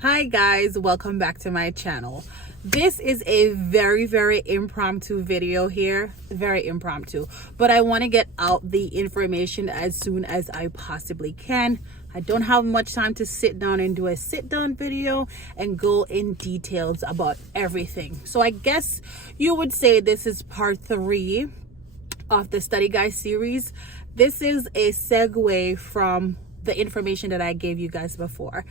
Hi guys, welcome back to my channel. This is a very impromptu video here, very impromptu, but I want to get out the information as soon as I possibly can. I don't have much time to sit down and do a sit down video and go in details about everything. So I guess you would say this is part 3 of the study guide series. This is a segue from the information that I gave you guys before.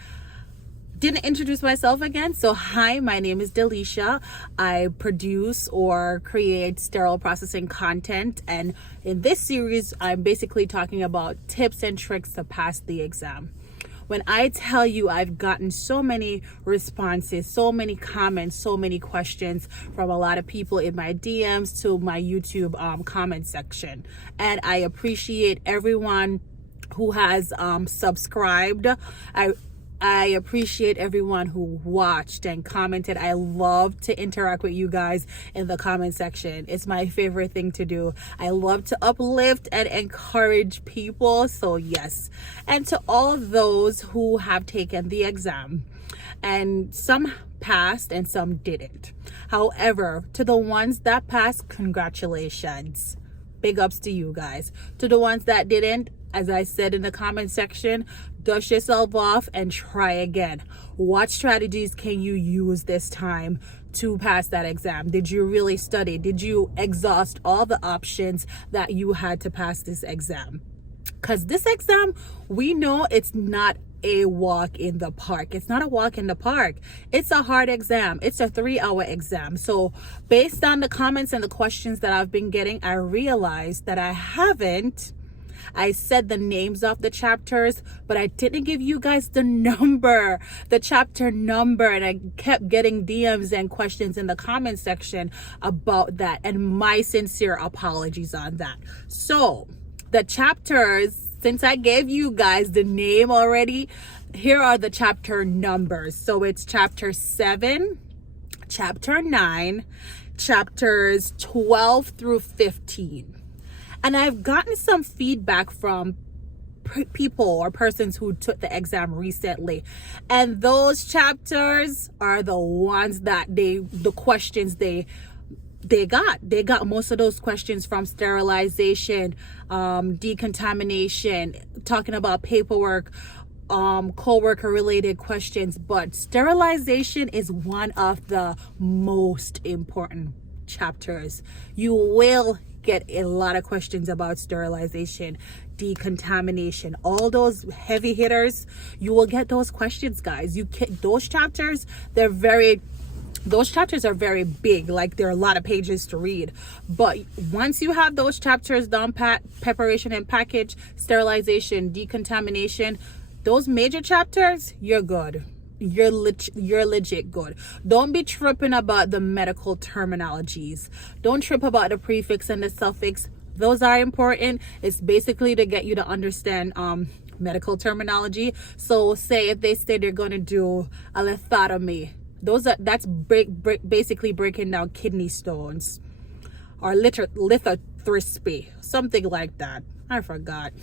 Didn't introduce myself again. So hi, my name is Delisha. I produce or create sterile processing content, and in this series I'm basically talking about tips and tricks to pass the exam. When I tell you I've gotten so many responses, so many comments, so many questions from a lot of people in my DMs to my YouTube comment section, and I appreciate everyone who has subscribed. I appreciate everyone who watched and commented. I love to interact with you guys in the comment section. It's my favorite thing to do. I love to uplift and encourage people. So yes. And to all those who have taken the exam, and some passed and some didn't. However, to the ones that passed, congratulations. Big ups to you guys. To the ones that didn't, as I said in the comment section, dust yourself off and try again. What strategies can you use this time to pass that exam? Did you really study? Did you exhaust all the options that you had to pass this exam? Because this exam, we know it's not a walk in the park. It's not a walk in the park. It's a hard exam. It's a 3-hour exam. So based on the comments and the questions that I've been getting, I realized that I said the names of the chapters, but I didn't give you guys the chapter number, and I kept getting DMs and questions in the comment section about that, and my sincere apologies on that. So the chapters, since I gave you guys the name already, here are the chapter numbers. So it's chapter 7, chapter 9, chapters 12 through 15. And I've gotten some feedback from people or persons who took the exam recently, and those chapters are the ones that the questions they got most of those questions from sterilization, decontamination, talking about paperwork, co-worker related questions. But sterilization is one of the most important chapters. You will get a lot of questions about sterilization, decontamination, all those heavy hitters. You will get those questions, guys. Those chapters are very big. Like, there are a lot of pages to read, but once you have those chapters down pat, preparation and package, sterilization, decontamination, those major chapters, you're good. You're legit good. Don't be tripping about the medical terminologies. Don't trip about the prefix and the suffix. Those are important. It's basically to get you to understand medical terminology. So say if they say they're going to do a lithotomy, that's basically breaking down kidney stones, or lithotripsy, something like that. I forgot.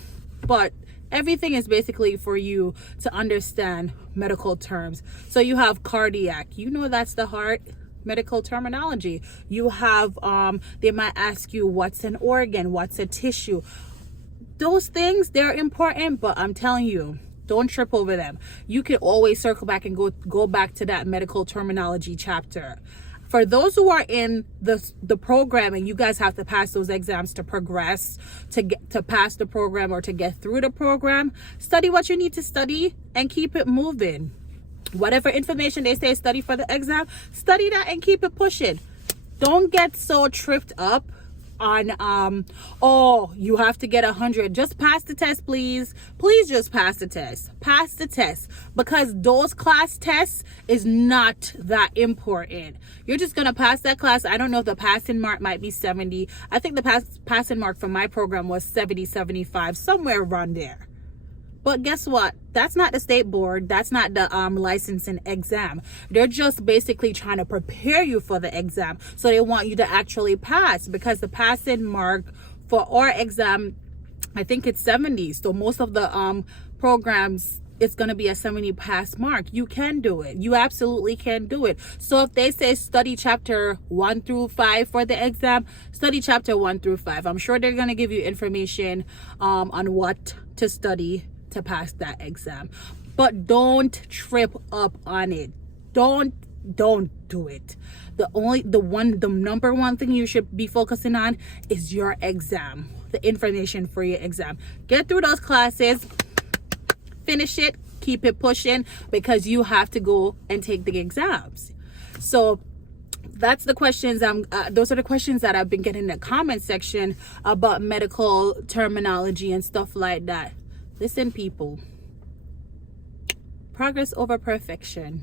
But everything is basically for you to understand medical terms. So you have cardiac, that's the heart, medical terminology. You have they might ask you what's an organ, what's a tissue. Those things, they're important, but I'm telling you, don't trip over them. You can always circle back and go back to that medical terminology chapter. For those who are in the program, and you guys have to pass those exams to progress, to pass the program or to get through the program, study what you need to study and keep it moving. Whatever information they say study for the exam, study that and keep it pushing. Don't get so tripped up on you have to get 100. Just pass the test, please just pass the test, because those class tests is not that important. You're just gonna pass that class. I don't know if the passing mark might be 70. I think the passing mark for my program was 70, 75, somewhere around there. But guess what? That's not the state board. That's not the licensing exam. They're just basically trying to prepare you for the exam. So they want you to actually pass, because the passing mark for our exam, I think it's 70. So most of the programs it's going to be a 70 pass mark. You can do it. You absolutely can do it. So if they say study chapter 1 through 5 for the exam, study chapter 1 through 5. I'm sure they're going to give you information on what to study to pass that exam. But don't trip up on it. Don't do it. The number one thing you should be focusing on is your exam, the information for your exam. Get through those classes, finish it, keep it pushing, because you have to go and take the exams. So that's the questions those are the questions that I've been getting in the comment section about medical terminology and stuff like that. Listen, people, progress over perfection.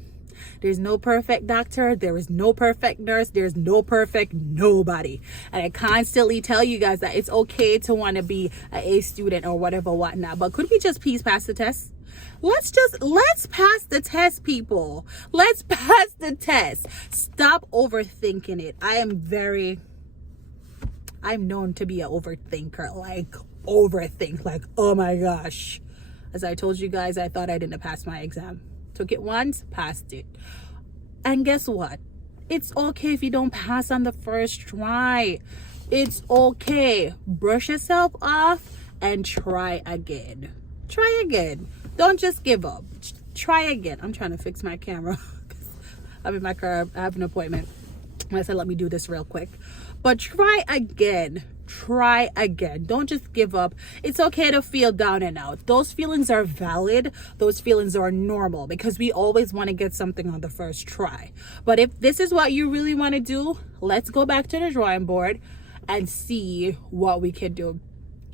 There's no perfect doctor. There is no perfect nurse. There's no perfect nobody. And I constantly tell you guys that it's okay to want to be an A student or whatever, whatnot. But could we just please pass the test? Let's pass the test, people. Let's pass the test. Stop overthinking it. I'm known to be an overthinker. Like, oh my gosh. As I told you guys, I thought I didn't pass my exam. Took it once, passed it. And guess what? It's okay if you don't pass on the first try. It's okay. Brush yourself off and try again. Try again. Don't just give up. Try again. I'm trying to fix my camera. I'm in my car. I have an appointment. I said, let me do this real quick. But try again. Try again. Don't just give up. It's okay to feel down and out. Those feelings are valid. Those feelings are normal, because we always want to get something on the first try. But if this is what you really want to do, let's go back to the drawing board and see what we can do.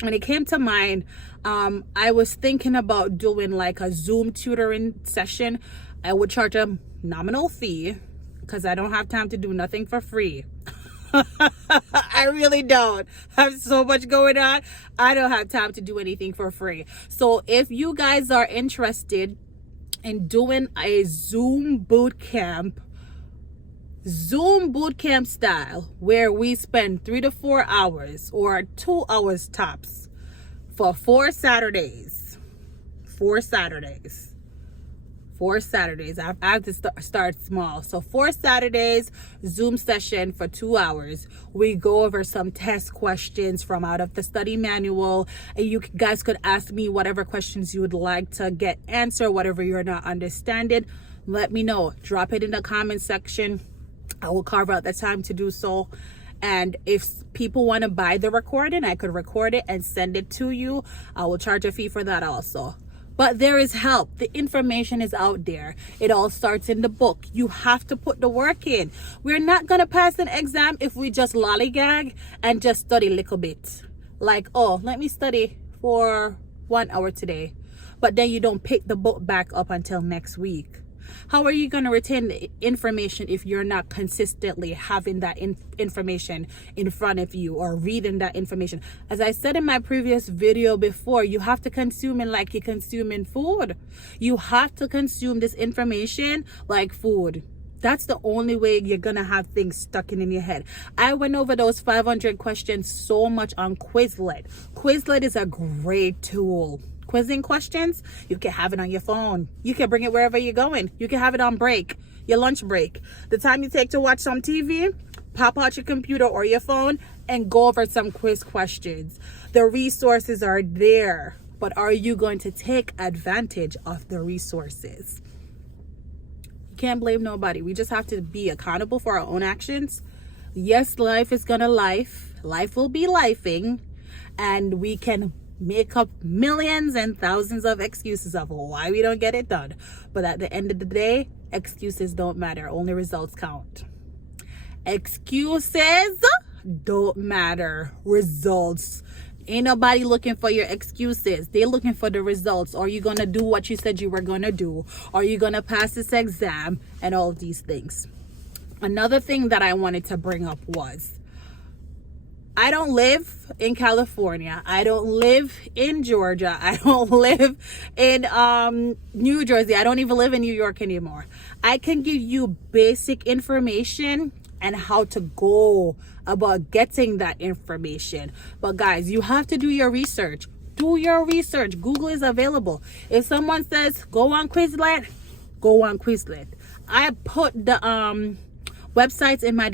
When it came to mine, I was thinking about doing like a Zoom tutoring session. I would charge a nominal fee, because I don't have time to do nothing for free. I really don't. I have so much going on. I don't have time to do anything for free. So if you guys are interested in doing a Zoom boot camp style, where we spend 3 to 4 hours or 2 hours tops for 4 Saturdays. I have to start small. So 4 Saturdays, Zoom session for 2 hours. We go over some test questions from out of the study manual. And you guys could ask me whatever questions you would like to get answered, whatever you're not understanding. Let me know. Drop it in the comment section. I will carve out the time to do so. And if people want to buy the recording, I could record it and send it to you. I will charge a fee for that also. But there is help. The information is out there. It all starts in the book. You have to put the work in. We're not going to pass an exam if we just lollygag and just study a little bit. Like, oh, let me study for 1 hour today. But then you don't pick the book back up until next week. How are you going to retain the information if you're not consistently having that information in front of you or reading that information? As I said in my previous video before, you have to consume it like you're consuming food. You have to consume this information like food. That's the only way you're going to have things stuck in your head. I went over those 500 questions so much on Quizlet. Quizlet is a great tool. Quizzing questions, you can have it on your phone. You can bring it wherever you're going. You can have it on break, your lunch break. The time you take to watch some TV, pop out your computer or your phone and go over some quiz questions. The resources are there, but are you going to take advantage of the resources? You can't blame nobody. We just have to be accountable for our own actions. Yes, life is gonna life. Life will be lifing, and we can make up millions and thousands of excuses of why we don't get it done. But at the end of the day, excuses don't matter. Only results count. Excuses don't matter. Results. Ain't nobody looking for your excuses. They're looking for the results. Are you going to do what you said you were going to do? Are you going to pass this exam? And all of these things. Another thing that I wanted to bring up was, I don't live in California. I don't live in Georgia. I don't live in New Jersey. I don't even live in New York anymore. I can give you basic information and how to go about getting that information. But guys, you have to do your research. Do your research. Google is available. If someone says go on Quizlet, go on Quizlet. I put the websites in my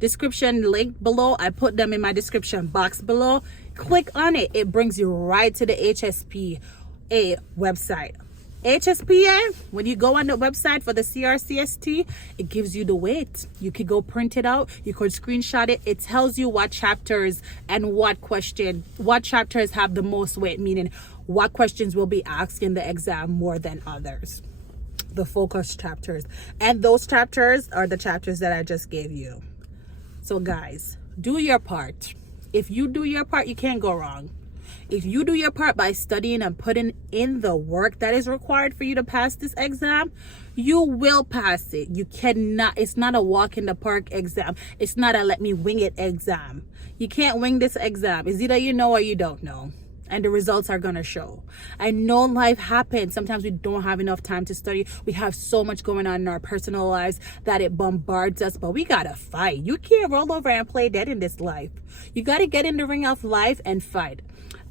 description link below. I put them in my description box below. Click on it. It brings you right to the HSPA website. HSPA, when you go on the website for the CRCST, it gives you the weight. You could go print it out, you could screenshot it. It tells you what chapters and what chapters have the most weight, meaning what questions will be asked in the exam more than others. The focus chapters. And those chapters are the chapters that I just gave you. So guys, do your part. If you do your part, you can't go wrong. If you do your part by studying and putting in the work that is required for you to pass this exam, you will pass it. You cannot, it's not a walk in the park exam. It's not a let me wing it exam. You can't wing this exam. It's either you know or you don't know. And the results are going to show. I know life happens. Sometimes we don't have enough time to study. We have so much going on in our personal lives that it bombards us, but we got to fight. You can't roll over and play dead in this life. You got to get in the ring of life and fight.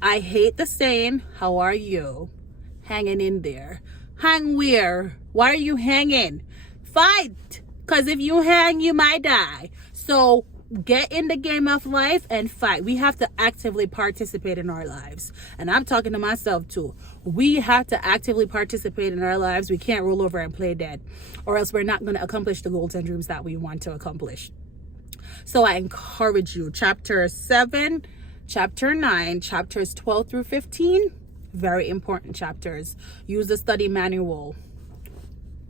I hate the saying, how are you? Hanging in there. Hang where? Why are you hanging? Fight! Because if you hang, you might die. So get in the game of life and fight. We have to actively participate in our lives. And I'm talking to myself too. We have to actively participate in our lives. We can't roll over and play dead, or else we're not going to accomplish the goals and dreams that we want to accomplish. So I encourage you, chapter 7, chapter 9, chapters 12 through 15, very important chapters. Use the study manual.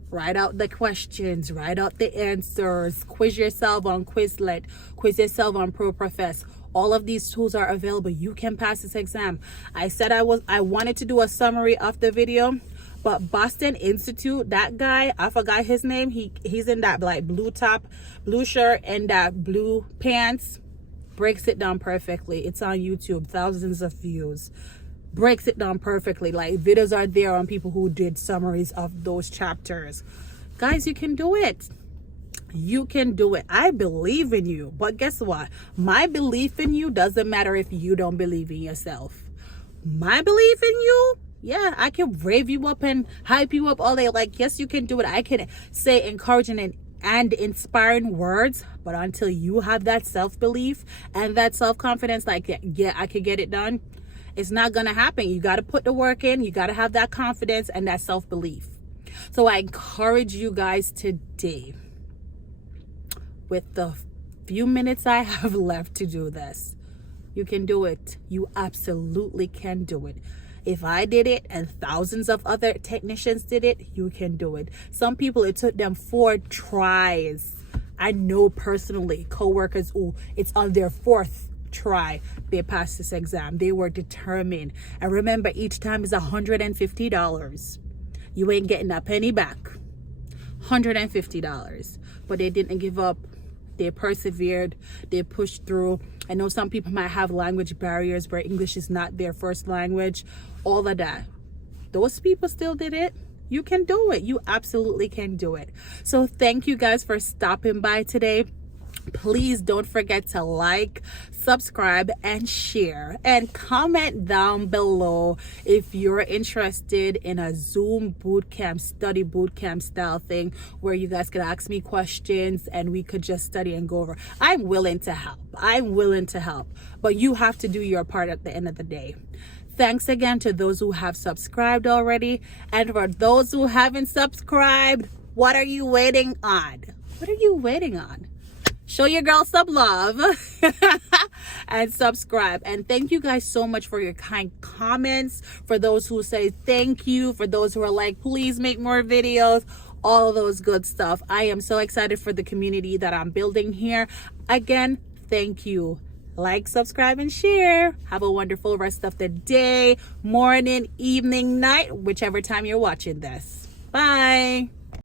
Write out the questions, write out the answers, quiz yourself on Quizlet, quiz yourself on ProProfess. All of these tools are available. You can pass this exam. I said I wanted to do a summary of the video, but Boston Institute, that guy, I forgot his name. He's in that like blue top, blue shirt, and that blue pants. Breaks it down perfectly. It's on YouTube, thousands of views. Breaks it down perfectly. Like videos are there on people who did summaries of those chapters. Guys, you can do it. You can do it. I believe in you. But guess what? My belief in you doesn't matter if you don't believe in yourself. My belief in you, yeah, I can rave you up and hype you up all day. Like, yes, you can do it. I can say encouraging and inspiring words, but until you have that self-belief and that self-confidence, like, yeah, I could get it done, it's not gonna happen. You got to put the work in. You got to have that confidence and that self-belief. So I encourage you guys today, with the few minutes I have left to do this, you can do it. You absolutely can do it. If I did it and thousands of other technicians did it, you can do it. Some people, it took them 4 tries. I know personally coworkers who it's on their 4th try they passed this exam. They were determined. And remember, each time is $150. You ain't getting a penny back. $150. But they didn't give up. They persevered. They pushed through. I know some people might have language barriers where English is not their first language. All of that. Those people still did it. You can do it. You absolutely can do it. So thank you guys for stopping by today. Please don't forget to like, subscribe, and share, and comment down below if you're interested in a Zoom bootcamp, study bootcamp style thing where you guys could ask me questions and we could just study and go over. I'm willing to help. I'm willing to help, but you have to do your part at the end of the day. Thanks again to those who have subscribed already, and for those who haven't subscribed, what are you waiting on? What are you waiting on? Show your girl some love and subscribe. And thank you guys so much for your kind comments, for those who say thank you, for those who are like, please make more videos, all of those good stuff. I am so excited for the community that I'm building here. Again, thank you. Like, subscribe, and share. Have a wonderful rest of the day, morning, evening, night, whichever time you're watching this. Bye.